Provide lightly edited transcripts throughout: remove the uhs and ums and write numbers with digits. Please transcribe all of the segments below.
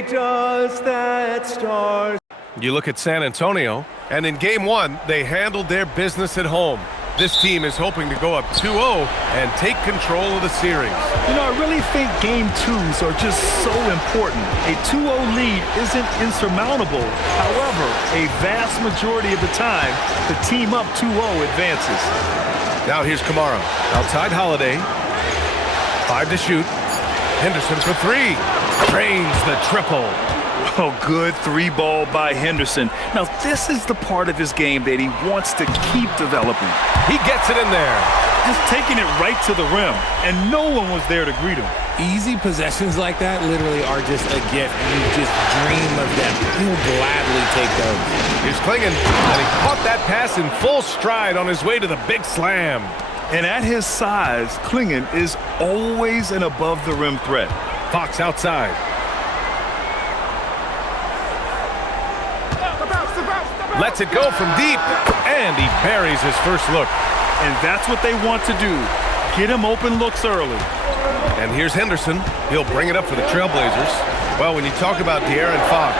Does that stars. You look at San Antonio, and in Game 1, they handled their business at home. This team is hoping to go up 2-0 and take control of the series. You know, I really think Game 2s are just so important. A 2-0 lead isn't insurmountable. However, a vast majority of the time, the team up 2-0 advances. Now here's Kamara. Outside Holiday. 5 to shoot. Henderson for 3. Drains the triple. Oh, good 3-ball by Henderson. Now, this is the part of his game that he wants to keep developing. He gets it in there. Just taking it right to the rim, and no one was there to greet him. Easy possessions like that literally are just a gift. You just dream of them. He'll gladly take those. Here's Klingon, and he caught that pass in full stride on his way to the big slam. And at his size, Klingon is always an above-the-rim threat. Fox outside. Lets it go from deep, and he buries his first look. And that's what they want to do. Get him open looks early. And here's Henderson. He'll bring it up for the Trailblazers. Well, when you talk about De'Aaron Fox,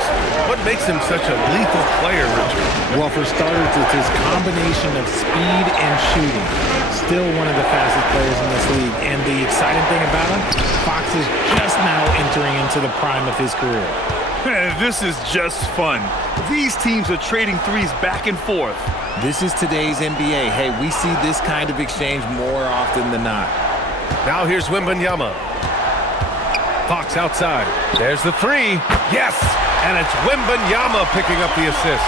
what makes him such a lethal player, Richard? Well, for starters, it's his combination of speed and shooting. Still one of the fastest players in this league. And the exciting thing about him, Fox is just now entering into the prime of his career. This is just fun. These teams are trading threes back and forth. This is today's NBA. Hey, we see this kind of exchange more often than not. Now here's Wembanyama. Fox outside. There's the 3. Yes! And it's Wembanyama picking up the assist.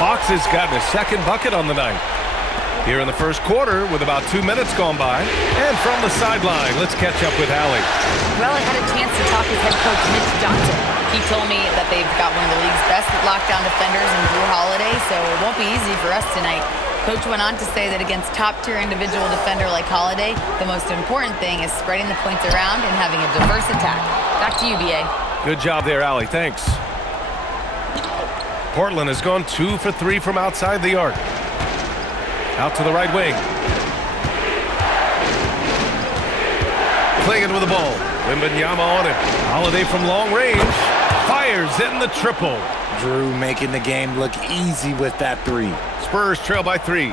Fox has gotten his second bucket on the night. Here in the first quarter with about 2 minutes gone by. And from the sideline, let's catch up with Allie. Well, I had a chance to talk with head coach Mitch Johnson. He told me that they've got one of the league's best lockdown defenders in Drew Holiday, so it won't be easy for us tonight. Coach went on to say that against top-tier individual defender like Holiday, the most important thing is spreading the points around and having a diverse attack. Back to you, B.A. Good job there, Allie. Thanks. Portland has gone 2 for 3 from outside the arc. Out to the right wing. Klingon with the ball. Wembanyama on it. Holiday from long range. Fires in the triple. Drew making the game look easy with that 3. Spurs trail by 3.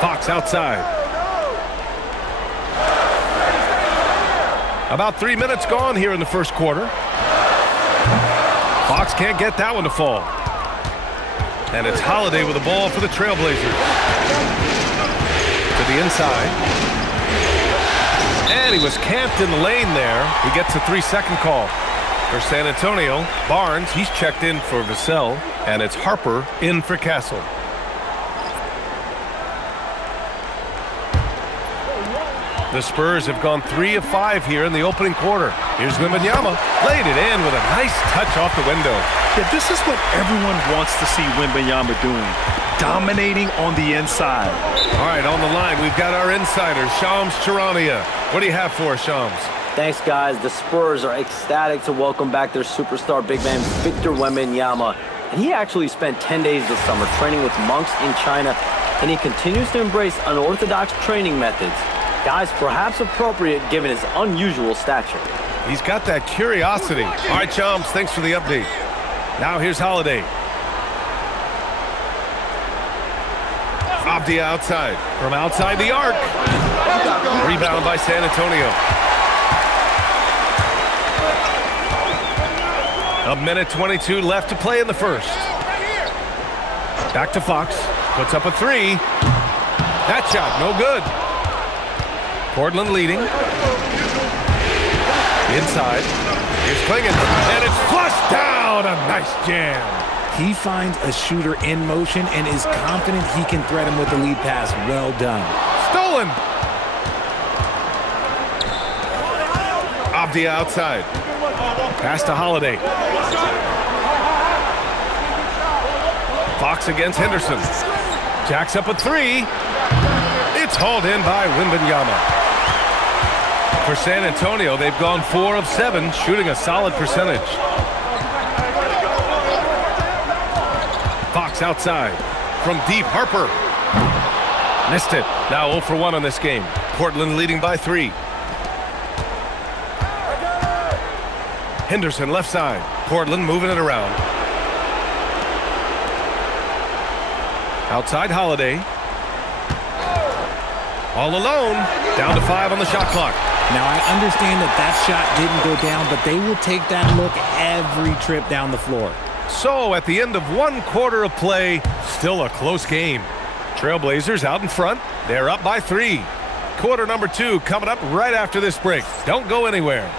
Fox outside. About 3 minutes gone here in the first quarter. Fox can't get that one to fall. And it's Holiday with the ball for the Trailblazers. To the inside. And he was camped in the lane there. He gets a 3-second call. For San Antonio, Barnes, he's checked in for Vassell. And it's Harper in for Castle. The Spurs have gone 3 of 5 here in the opening quarter. Here's Wembanyama. Laid it in with a nice touch off the window. Yeah, this is what everyone wants to see Wembanyama doing. Dominating on the inside. All right, on the line, we've got our insider, Shams Charania. What do you have for us, Shams? Thanks, guys. The Spurs are ecstatic to welcome back their superstar big man, Victor Wembanyama. And he actually spent 10 days this summer training with monks in China, and he continues to embrace unorthodox training methods. Guys, perhaps appropriate given his unusual stature. He's got that curiosity. All right, Shams, thanks for the update. Now here's Holiday. Abdi outside. From outside the arc. Rebound by San Antonio. A minute 22 left to play in the first. Back to Fox. Puts up a 3. That shot, no good. Portland leading. Inside. Here's Klingon. And it's flushed down. A nice jam. He finds a shooter in motion and is confident he can thread him with the lead pass. Well done. Stolen. Abdi outside. Pass to Holiday. Fox against Henderson. Jacks up a 3. It's hauled in by Wembanyama. For San Antonio, they've gone 4 of 7, shooting a solid percentage. Fox outside. From deep, Harper. Missed it. Now 0 for 1 on this game. Portland leading by 3. Henderson left side. Portland moving it around. Outside Holiday. All alone. Down to 5 on the shot clock. Now, I understand that shot didn't go down, but they will take that look every trip down the floor. So, at the end of 1 quarter of play, still a close game. Trailblazers out in front. They're up by 3. Quarter number 2 coming up right after this break. Don't go anywhere.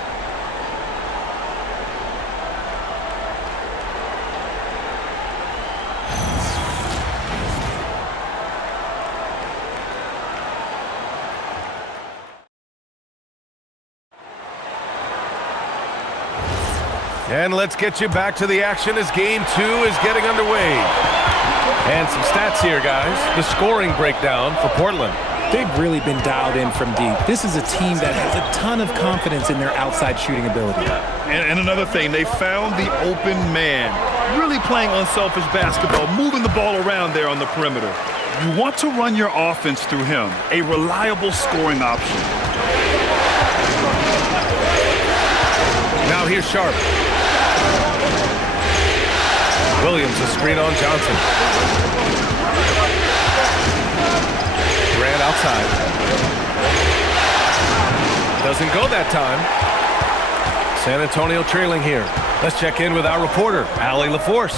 And let's get you back to the action as game 2 is getting underway. And some stats here, guys. The scoring breakdown for Portland. They've really been dialed in from deep. This is a team that has a ton of confidence in their outside shooting ability. And another thing, they found the open man. Really playing unselfish basketball, moving the ball around there on the perimeter. You want to run your offense through him, a reliable scoring option. Now here's Sharp. Williams a screen on Johnson. Grant outside. Doesn't go that time. San Antonio trailing here. Let's check in with our reporter, Allie LaForce.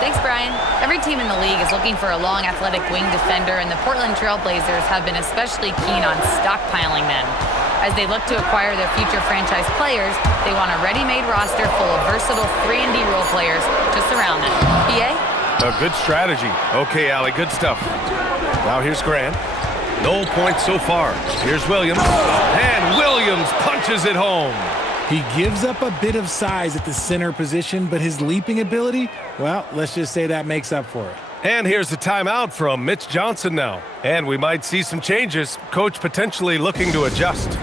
Thanks, Brian. Every team in the league is looking for a long, athletic wing defender, and the Portland Trailblazers have been especially keen on stockpiling them. As they look to acquire their future franchise players, they want a ready-made roster full of versatile 3-and-D role players to surround them. PA? A good strategy. Okay, Allie, good stuff. Now here's Grant. No points so far. Here's Williams. And Williams punches it home. He gives up a bit of size at the center position, but his leaping ability, well, let's just say that makes up for it. And here's the timeout from Mitch Johnson now. And we might see some changes. Coach potentially looking to adjust.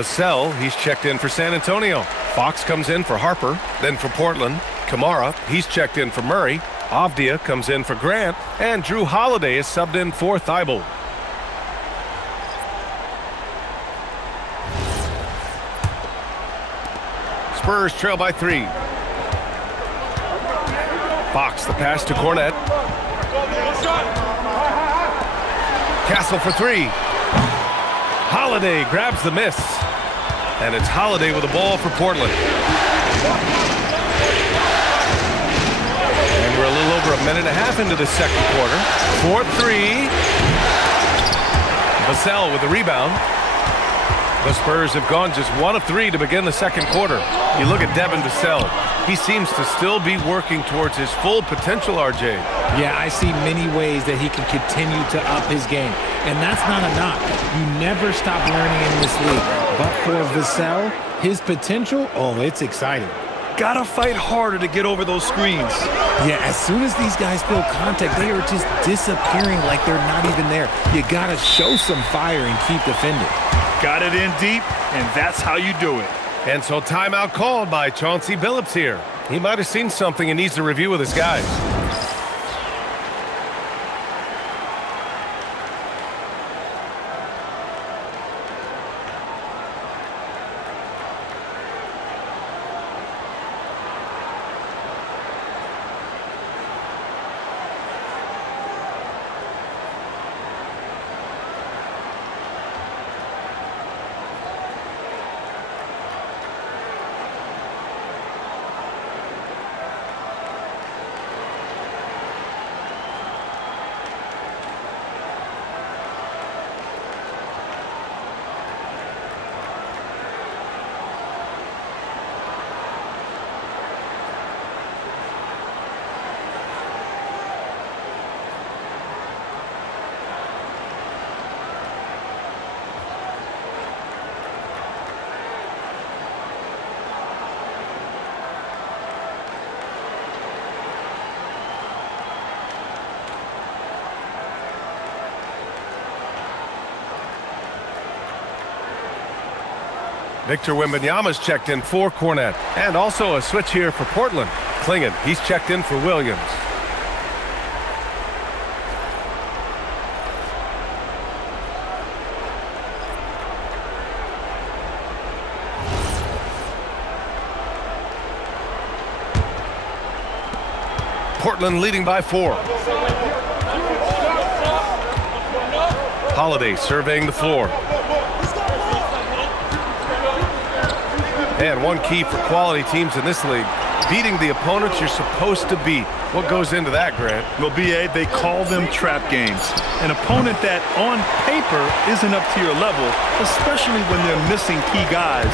Vassell, he's checked in for San Antonio. Fox comes in for Harper, then for Portland. Kamara, he's checked in for Murray. Avdia comes in for Grant. And Drew Holiday is subbed in for Thibault. Spurs trail by 3. Fox, the pass to Cornette. Castle for 3. Holiday grabs the miss. And it's Holiday with the ball for Portland. And we're a little over a minute and a half into the second quarter. 4-3. Vassell with the rebound. The Spurs have gone just 1 of 3 to begin the second quarter. You look at Devin Vassell. He seems to still be working towards his full potential, RJ. Yeah, I see many ways that he can continue to up his game. And that's not a knock. You never stop learning in this league. But for Vassell, his potential, oh, it's exciting. Gotta fight harder to get over those screens. Yeah, as soon as these guys feel contact, they are just disappearing like they're not even there. You gotta show some fire and keep defending. Got it in deep, and that's how you do it. And so timeout called by Chauncey Billups here. He might have seen something and needs to review with his guys. Victor Wembanyama's checked in for Cornette. And also a switch here for Portland. Klingon, he's checked in for Williams. Portland leading by 4. Holiday surveying the floor. And one key for quality teams in this league, beating the opponents you're supposed to beat. What goes into that, Grant? Well, B.A., they call them trap games. An opponent that, on paper, isn't up to your level, especially when they're missing key guys.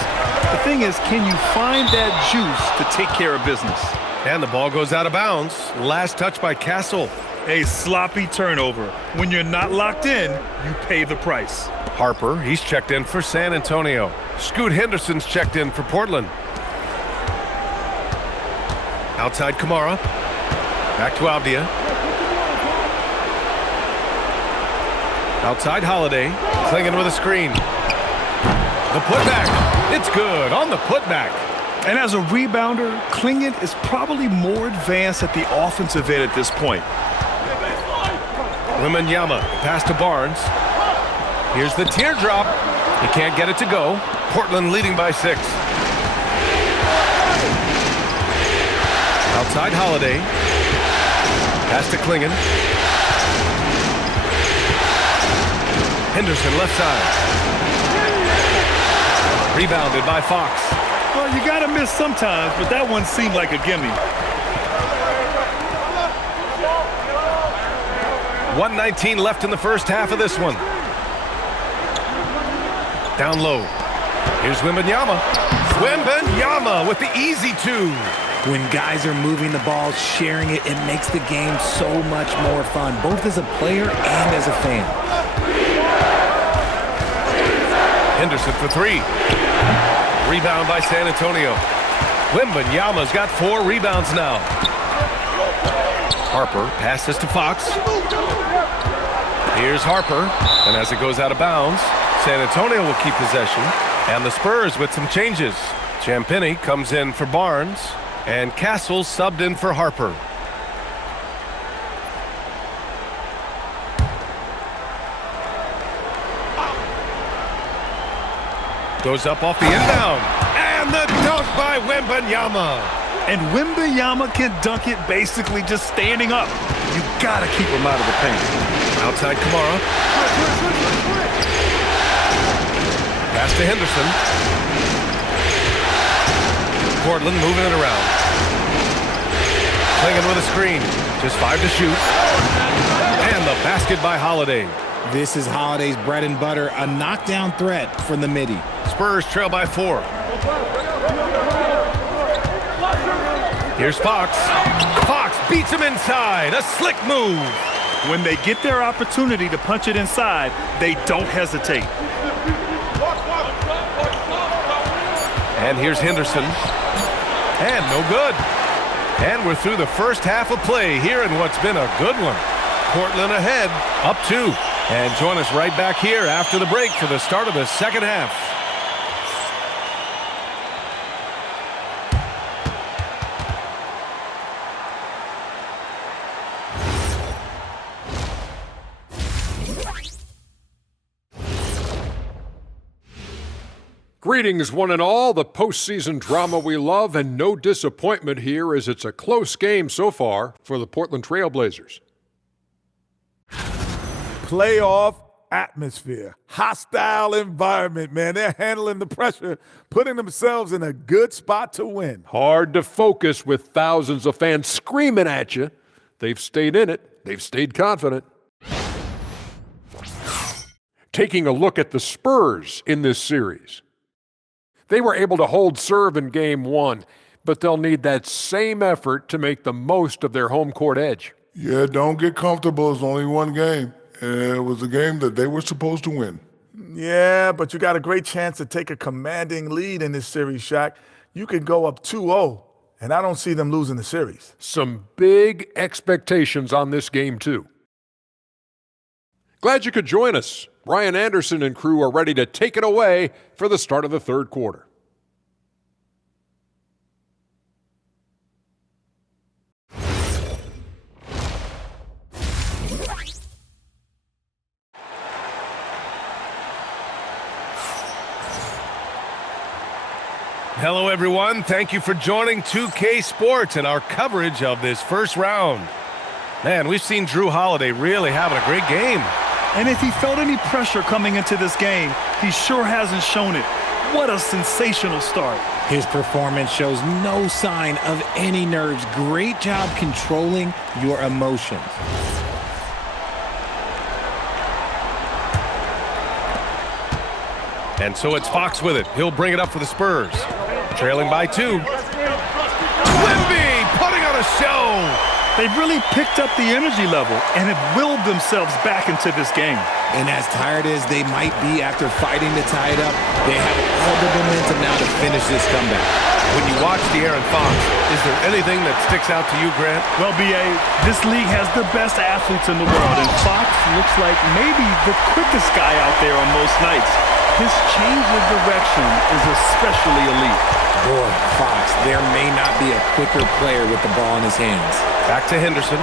The thing is, can you find that juice to take care of business? And the ball goes out of bounds. Last touch by Castle. A sloppy turnover. When you're not locked in, you pay the price. Harper, he's checked in for San Antonio. Scoot Henderson's checked in for Portland. Outside Kamara. Back to Abdia. Outside Holiday. Klingon with a screen. The putback. It's good on the putback. And as a rebounder, Klingon is probably more advanced at the offensive end at this point. Wembanyama, pass to Barnes. Here's the teardrop. He can't get it to go. Portland leading by 6. Outside Holiday. Pass to Klingon. Henderson left side. Rebounded by Fox. Well, you gotta miss sometimes, but that one seemed like a gimme. 1:19 left in the first half of this one. Down low. Here's Wembanyama. Wembanyama with the easy 2. When guys are moving the ball, sharing it, it makes the game so much more fun, both as a player and as a fan. Henderson for 3. Rebound by San Antonio. Wembanyama's got 4 rebounds now. Harper passes to Fox. Here's Harper, and as it goes out of bounds, San Antonio will keep possession, and the Spurs with some changes. Champagnie comes in for Barnes, and Castle subbed in for Harper. Goes up off the inbound, and the dunk by Wembanyama. And Wembanyama can dunk it basically just standing up. You gotta keep him out of the paint. Outside Kamara. Pass to Henderson. Portland moving it around. Klingon with a screen. Just 5 to shoot. And the basket by Holiday. This is Holiday's bread and butter, a knockdown threat from the midi. Spurs trail by 4. Here's Fox. Fox beats him inside. A slick move. When they get their opportunity to punch it inside, they don't hesitate. And here's Henderson. And no good. And we're through the first half of play here in what's been a good one. Portland ahead, up 2. And join us right back here after the break for the start of the second half. Greetings, one and all. The postseason drama we love, and no disappointment here as it's a close game so far for the Portland Trailblazers. Playoff atmosphere, hostile environment, man. They're handling the pressure, putting themselves in a good spot to win. Hard to focus with thousands of fans screaming at you. They've stayed in it. They've stayed confident. Taking a look at the Spurs in this series. They were able to hold serve in Game 1, but they'll need that same effort to make the most of their home court edge. Yeah, don't get comfortable. It's only one game. And it was a game that they were supposed to win. Yeah, but you got a great chance to take a commanding lead in this series, Shaq. You could go up 2-0, and I don't see them losing the series. Some big expectations on this game, too. Glad you could join us. Ryan Anderson and crew are ready to take it away for the start of the third quarter. Hello, everyone. Thank you for joining 2K Sports and our coverage of this first round. Man, we've seen Drew Holiday really having a great game. And if he felt any pressure coming into this game, he sure hasn't shown it. What a sensational start. His performance shows no sign of any nerves. Great job controlling your emotions. And so it's Fox with it. He'll bring it up for the Spurs. Trailing by 2. Wemby putting on a show. They've really picked up the energy level and have willed themselves back into this game. And as tired as they might be after fighting to tie it up, they have all the momentum now to finish this comeback. When you watch De'Aaron Fox, is there anything that sticks out to you, Grant? Well, B.A., this league has the best athletes in the world, and Fox looks like maybe the quickest guy out there on most nights. His change of direction is especially elite. Boy, Fox, there may not be a quicker player with the ball in his hands. Back to Henderson.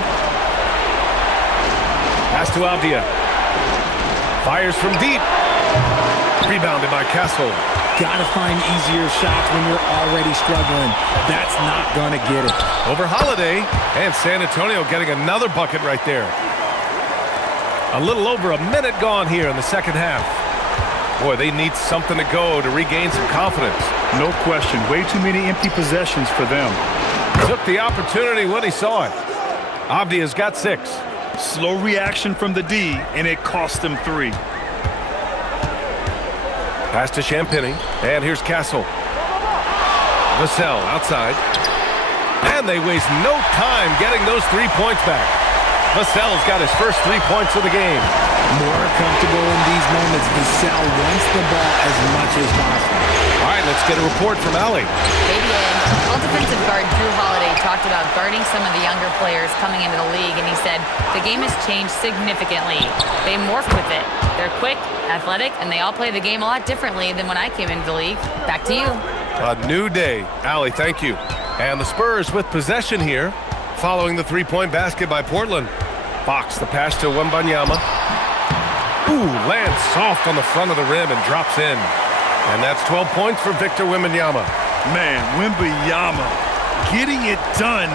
Pass to Avdia. Fires from deep. Rebounded by Castle. Gotta find easier shots when you're already struggling. That's not gonna get it. Over Holiday, and San Antonio getting another bucket right there. A little over a minute gone here in the second half. Boy, they need something to go to regain some confidence. No question. Way too many empty possessions for them. Took the opportunity when he saw it. Avdia's got 6. Slow reaction from the D, and it cost them 3. Pass to Champagny, and here's Castle. Vassell outside. And they waste no time getting those 3 points back. Vassell's got his first 3 points of the game. More comfortable in these moments. Vassell wants the ball as much as possible. All right, let's get a report from Allie. All defensive guard Drew Holiday talked about guarding some of the younger players coming into the league, and he said the game has changed significantly. They morph with it. They're quick, athletic, and they all play the game a lot differently than when I came into the league. Back to you. A new day. Allie, thank you. And the Spurs with possession here, following the 3-point basket by Portland. Fox, the pass to Wembanyama. Ooh, lands soft on the front of the rim and drops in. And that's 12 points for Victor Wembanyama. Man, Wembanyama getting it done.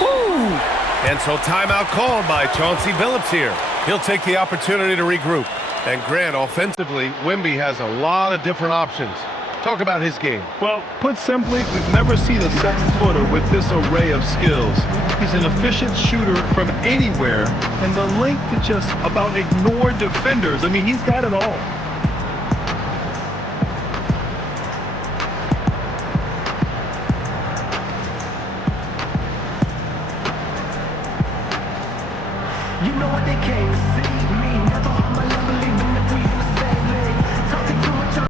Woo! And so timeout called by Chauncey Billups here. He'll take the opportunity to regroup. And Grant, offensively, Wemby has a lot of different options. Talk about his game. Well, put simply, we've never seen a 7-footer with this array of skills. He's an efficient shooter from anywhere, and the length to just about ignore defenders. I mean, he's got it all. You know what they came to see me. Never on my level, even if we in the same league. Talking too much.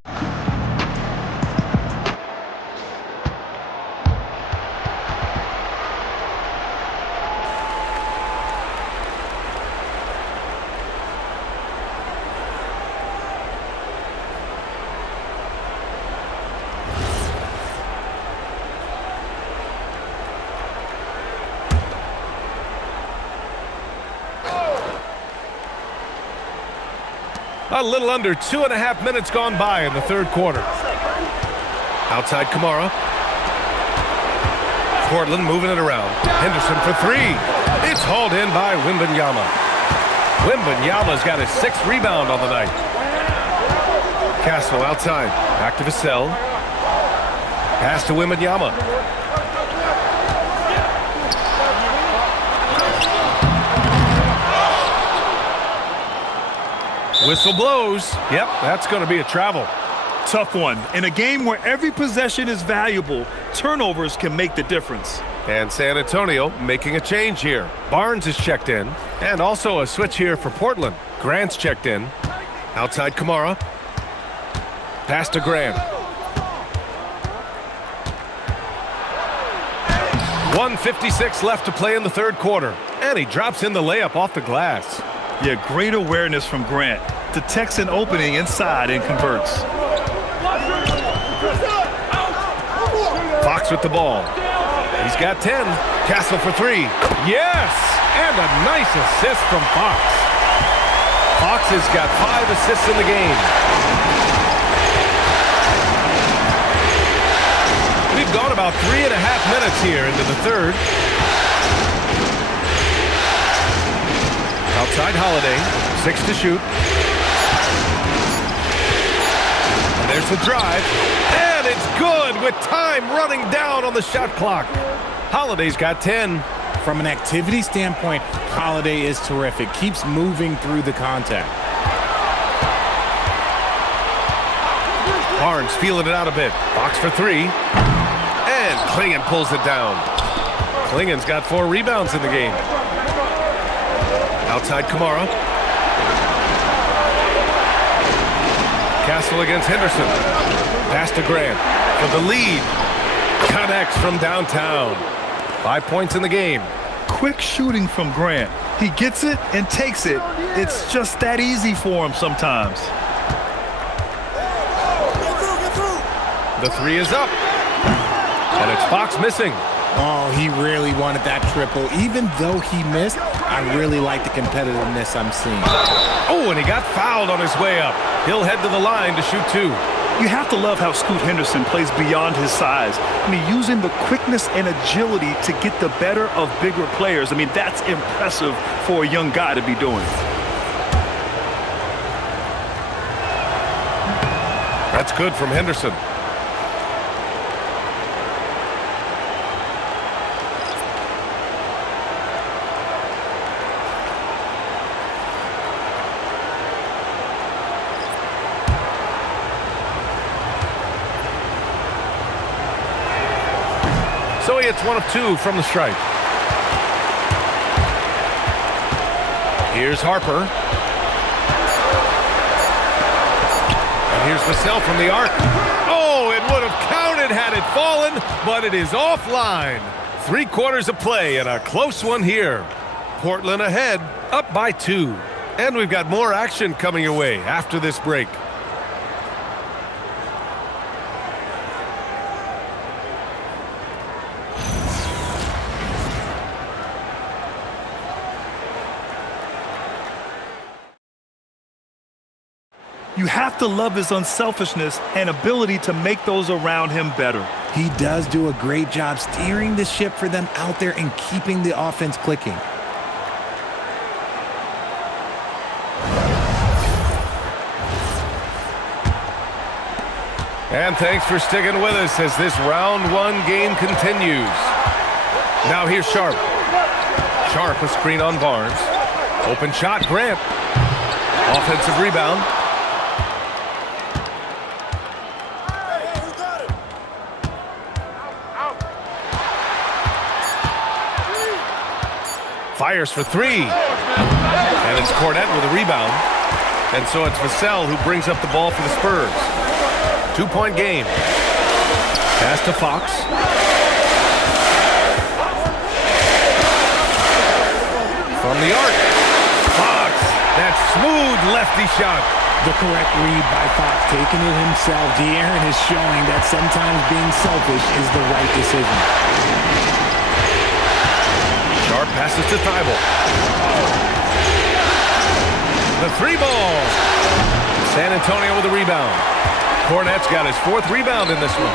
A little under 2.5 minutes gone by in the third quarter. Outside Kamara. Portland moving it around. Henderson for 3. It's hauled in by Wembanyama. Wembanyama's got his 6th rebound on the night. Castle outside. Back to Vassell. Pass to Wembanyama. Whistle blows. Yep, that's going to be a travel. Tough one. In a game where every possession is valuable, turnovers can make the difference. And San Antonio making a change here. Barnes is checked in. And also a switch here for Portland. Grant's checked in. Outside Kamara. Pass to Grant. 1:56 left to play in the third quarter. And he drops in the layup off the glass. Yeah, great awareness from Grant. Detects an opening inside and converts. Fox with the ball. He's got 10. Castle for 3. Yes! And a nice assist from Fox. Fox has got 5 assists in the game. We've gone about 3.5 minutes here into the third. Outside Holiday. 6 to shoot. And there's the drive. And it's good with time running down on the shot clock. Holiday's got 10. From an activity standpoint, Holiday is terrific. Keeps moving through the contact. Barnes feeling it out a bit. Fox for 3. And Klingon pulls it down. Klingon's got 4 rebounds in the game. Outside Kamara. Castle against Henderson. Pass to Grant for the lead. Connects from downtown. 5 points in the game. Quick shooting from Grant. He gets it and takes it. It's just that easy for him sometimes. The 3 is up. And it's Fox missing. Oh, he really wanted that triple. Even though he missed, I really like the competitiveness I'm seeing. Oh, and he got fouled on his way up. He'll head to the line to shoot 2. You have to love how Scoot Henderson plays beyond his size. I mean, using the quickness and agility to get the better of bigger players. I mean, that's impressive for a young guy to be doing. That's good from Henderson. So he hits 1 of 2 from the stripe. Here's Harper. And here's Vassell from the arc. Oh, it would have counted had it fallen, but it is offline. 3 quarters of play and a close one here. Portland ahead, up by 2. And we've got more action coming your way after this break. You have to love his unselfishness and ability to make those around him better. He does do a great job steering the ship for them out there and keeping the offense clicking. And thanks for sticking with us as this round 1 game continues. Now here's Sharp. Sharp, a screen on Barnes. Open shot, Grant. Offensive rebound. Fires for 3. And it's Cornette with a rebound. And so it's Vassell who brings up the ball for the Spurs. 2-point game. Pass to Fox. From the arc. Fox. That smooth lefty shot. The correct read by Fox, taking it himself. De'Aaron is showing that sometimes being selfish is the right decision. Sharp passes to Thibault. The 3 ball. San Antonio with a rebound. Cornette's got his 4th rebound in this one.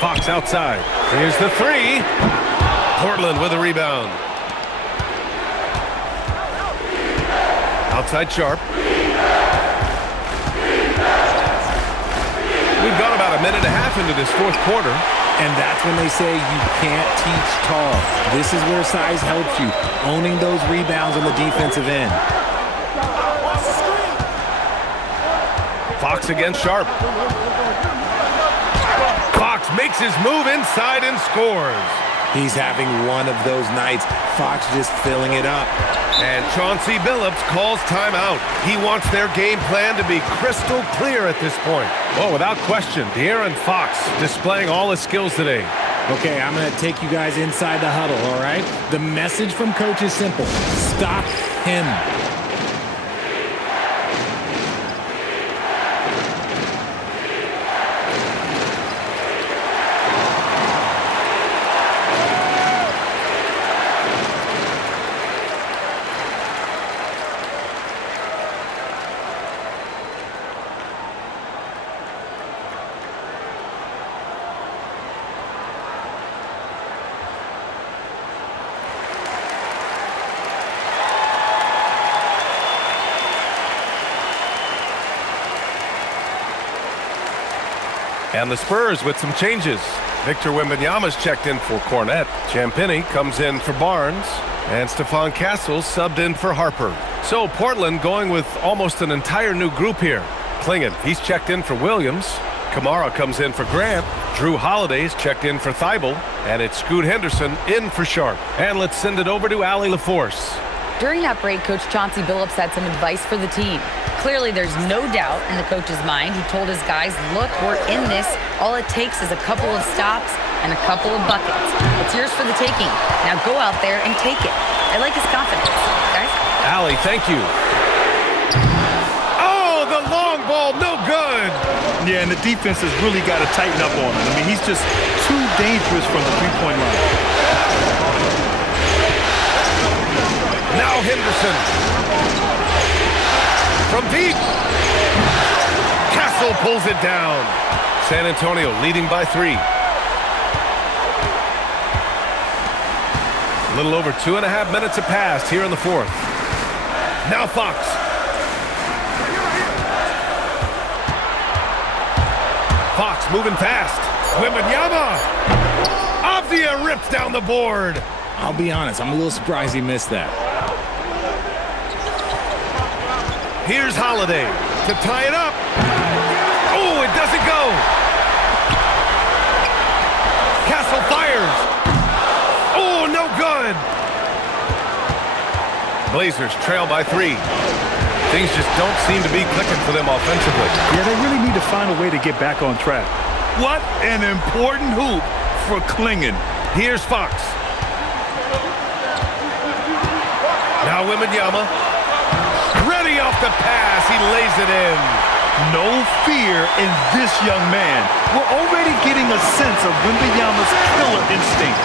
Fox outside. Here's the 3. Portland with a rebound. Outside Sharp. We've gone about a minute and a half into this 4th quarter. And that's when they say you can't teach tall. This is where size helps you, owning those rebounds on the defensive end. Fox against Sharp. Fox makes his move inside and scores. He's having one of those nights. Fox just filling it up. And Chauncey Billups calls timeout. He wants their game plan to be crystal clear at this point. Oh, without question, De'Aaron Fox displaying all his skills today. Okay, I'm going to take you guys inside the huddle, all right? The message from coach is simple. Stop him. And the Spurs with some changes. Victor Wembanyama's checked in for Cornette. Champagnie comes in for Barnes. And Stephon Castles subbed in for Harper. So Portland going with almost an entire new group here. Klingon, he's checked in for Williams. Kamara comes in for Grant. Drew Holiday's checked in for Thibault. And it's Scoot Henderson in for Sharp. And let's send it over to Allie LaForce. During that break, Coach Chauncey Billups had some advice for the team. Clearly, there's no doubt in the coach's mind. He told his guys, look, we're in this. All it takes is a couple of stops and a couple of buckets. It's yours for the taking. Now go out there and take it. I like his confidence, guys. Allie, thank you. Oh, the long ball, no good. Yeah, and the defense has really got to tighten up on him. I mean, he's just too dangerous from the three-point line. Now Henderson. From deep. Castle pulls it down. San Antonio leading by 3. A little over 2.5 minutes have passed here in the 4th. Now Fox. Fox moving fast. Wembanyama. Avdia rips down the board. I'll be honest, I'm a little surprised he missed that. Here's Holiday to tie it up. Oh, it doesn't go. Castle fires. Oh, no good. Blazers trail by 3. Things just don't seem to be clicking for them offensively. Yeah, they really need to find a way to get back on track. What an important hoop for Klingon. Here's Fox. Now Wembanyama. Ready off the pass. He lays it in. No fear in this young man. We're already getting a sense of Wembanyama's killer instinct.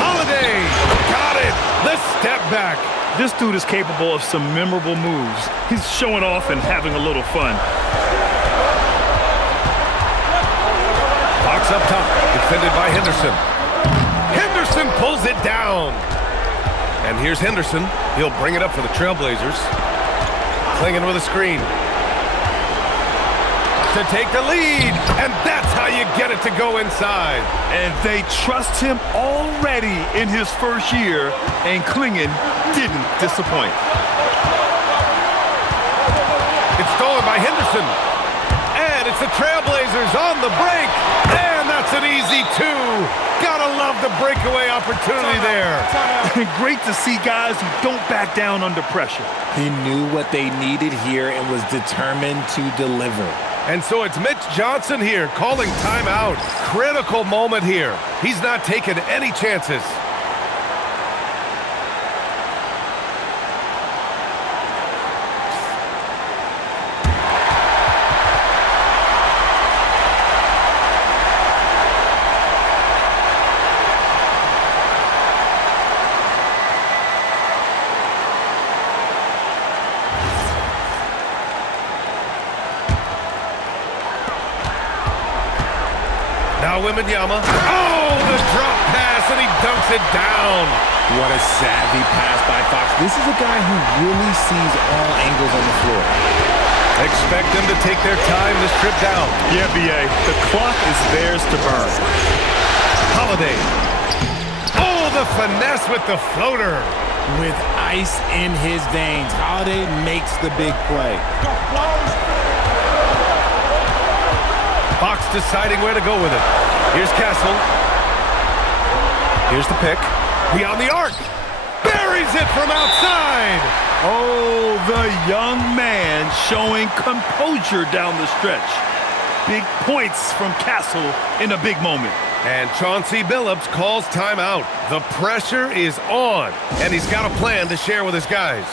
Holiday. Got it. The step back. This dude is capable of some memorable moves. He's showing off and having a little fun. Fox up top. Defended by Henderson. Henderson pulls it down. And here's Henderson. He'll bring it up for the Trailblazers. Klingon with a screen. To take the lead. And that's how you get it to go inside. And they trust him already in his first year. And Klingon didn't disappoint. It's stolen by Henderson. And it's the Trailblazers on the break. And that's an easy 2. Gotta love the breakaway opportunity there. Great to see guys who don't back down under pressure. He knew what they needed here and was determined to deliver. And so it's Mitch Johnson here calling timeout. Critical moment here. He's not taking any chances. Now Wembanyama. Oh, the drop pass, and he dunks it down. What a savvy pass by Fox. This is a guy who really sees all angles on the floor. Expect them to take their time this trip down. Yeah, B.A. The clock is theirs to burn. Holiday. Oh, the finesse with the floater. With ice in his veins, Holiday makes the big play. Fox deciding where to go with it. Here's Castle. Here's the pick. Beyond the arc. Buries it from outside. Oh, the young man showing composure down the stretch. big points from Castle in a big moment. And Chauncey Billups calls timeout. The pressure is on, and he's got a plan to share with his guys.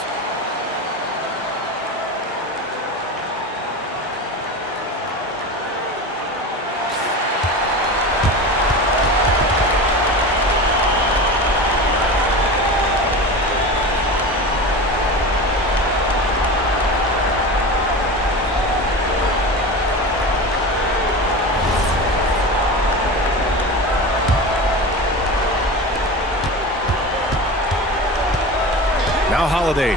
Now Holiday.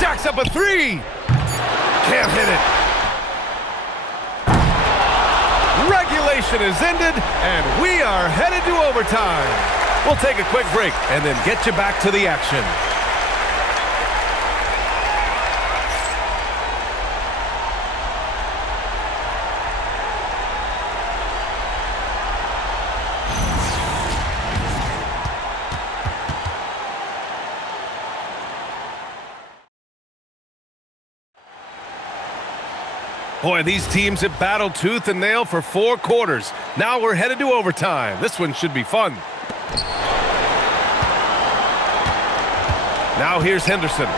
Jacks up a three. Can't hit it. Regulation is ended, and we are headed to overtime. We'll take a quick break and then get you back to the action. Boy, these teams have battled tooth and nail for 4 quarters. Now we're headed to overtime. This one should be fun. Now here's Henderson.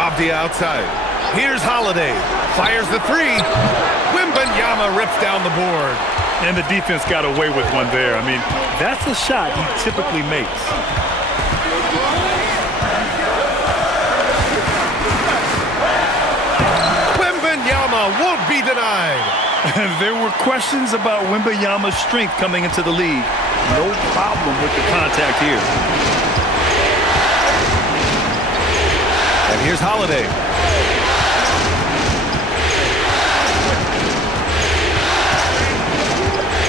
Abdia outside. Here's Holiday. Fires the three. Wembanyama rips down the board. And the defense got away with one there. I mean, that's a shot he typically makes. Won't be denied. There were questions about Wembanyama's strength coming into the league. No problem with the contact here. And here's Holiday.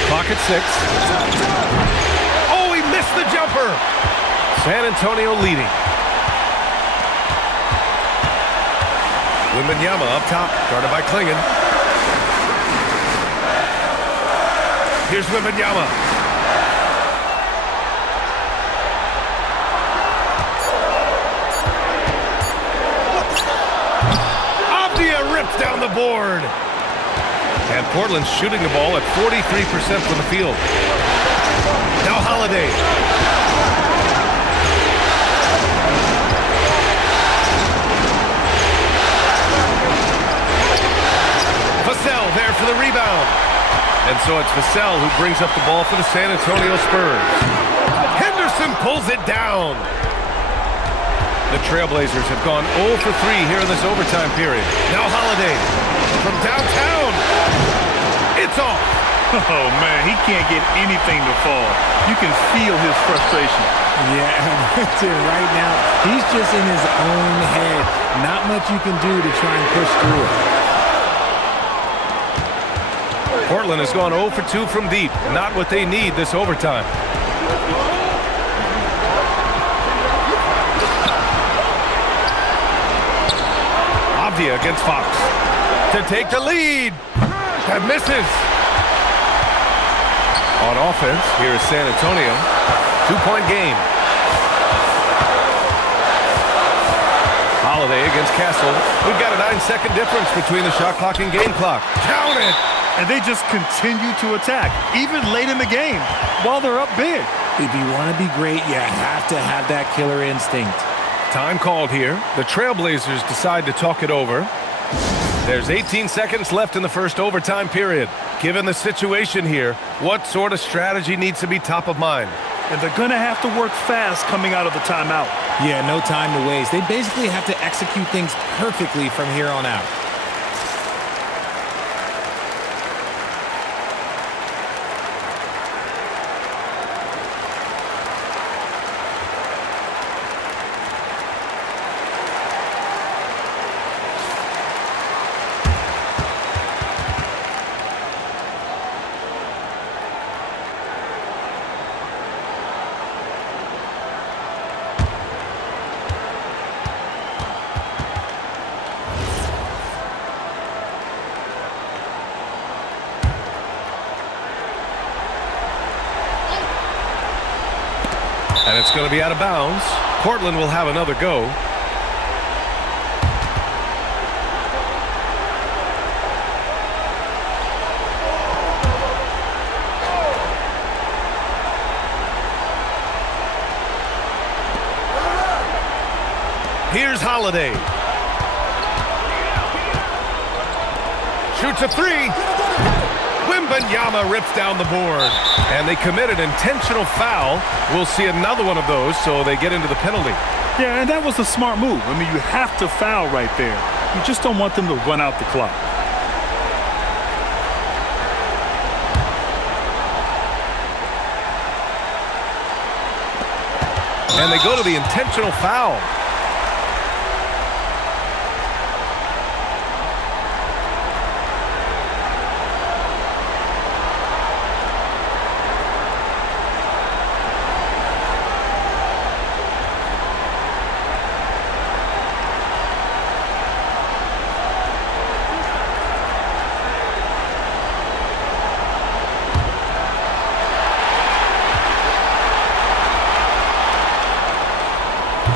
Clock at 6. Oh, he missed the jumper. San Antonio leading. Wembanyama up top, guarded by Klingon. Here's Wembanyama. Abdia rips down the board. And Portland's shooting the ball at 43% from the field. Now Holiday. There for the rebound. And so it's Vassell who brings up the ball for the San Antonio Spurs. Henderson pulls it down. The Trailblazers have gone 0 for 3 here in this overtime period. Now Holiday from downtown. It's off. Oh, man, he can't get anything to fall. You can feel his frustration. Yeah, right now, he's just in his own head. Not much you can do to try and push through it. Portland has gone 0 for 2 from deep. Not what they need this overtime. Abdia against Fox. To take the lead. That misses. On offense, here is San Antonio. 2-point game. Holiday against Castle. We've got a 9-second difference between the shot clock and game clock. Count it! And they just continue to attack, even late in the game, while they're up big. If you want to be great, you have to have that killer instinct. Time called here. The Trailblazers decide to talk it over. There's 18 seconds left in the first overtime period. Given the situation here, what sort of strategy needs to be top of mind? And they're going to have to work fast coming out of the timeout. Yeah, no time to waste. They basically have to execute things perfectly from here on out. And it's going to be out of bounds. Portland will have another go. Here's Holiday. Shoots a three. Wembanyama rips down the board. And they commit an intentional foul. We'll see another one of those, so they get into the penalty. Yeah, and that was a smart move. I mean, you have to foul right there. You just don't want them to run out the clock. And they go to the intentional foul.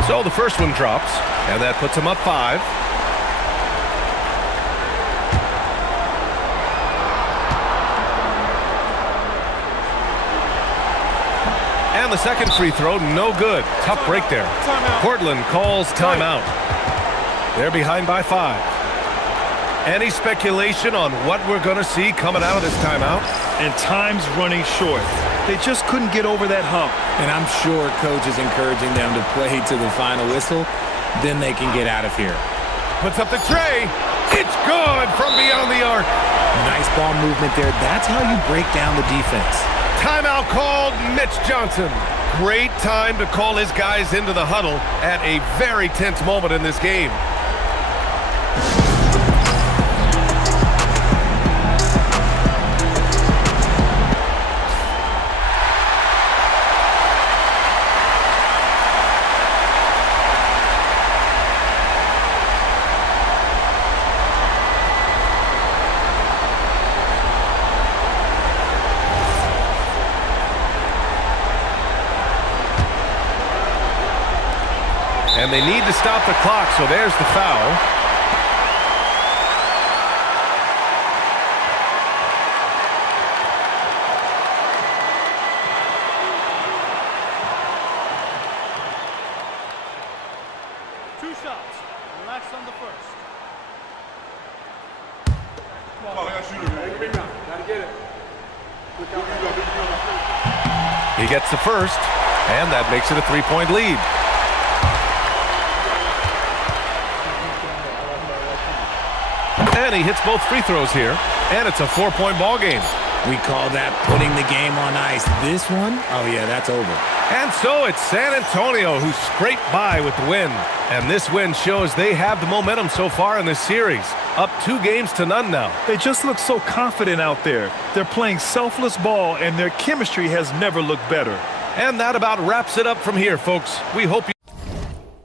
So the first one drops, and that puts them up 5. And the second free throw, no good. Tough break there. Portland calls timeout. They're behind by 5. Any speculation on what we're going to see coming out of this timeout? And time's running short. They just couldn't get over that hump. And I'm sure coach is encouraging them to play to the final whistle. Then they can get out of here. Puts up the tray. It's good from beyond the arc. Nice ball movement there. That's how you break down the defense. Timeout called. Mitch Johnson. Great time to call his guys into the huddle at a very tense moment in this game. And they need to stop the clock, so there's the foul. Two shots. Relax on the first. He gets the first, and that makes it a 3-point lead. And he hits both free throws here, and it's a 4-point ball game. We call that putting the game on ice. This one, oh yeah, that's over. And so it's San Antonio who scraped by with the win. And this win shows they have the momentum so far in this series. Up 2-0 now. They just look so confident out there. They're playing selfless ball, and their chemistry has never looked better. And that about wraps it up from here, folks. We hope you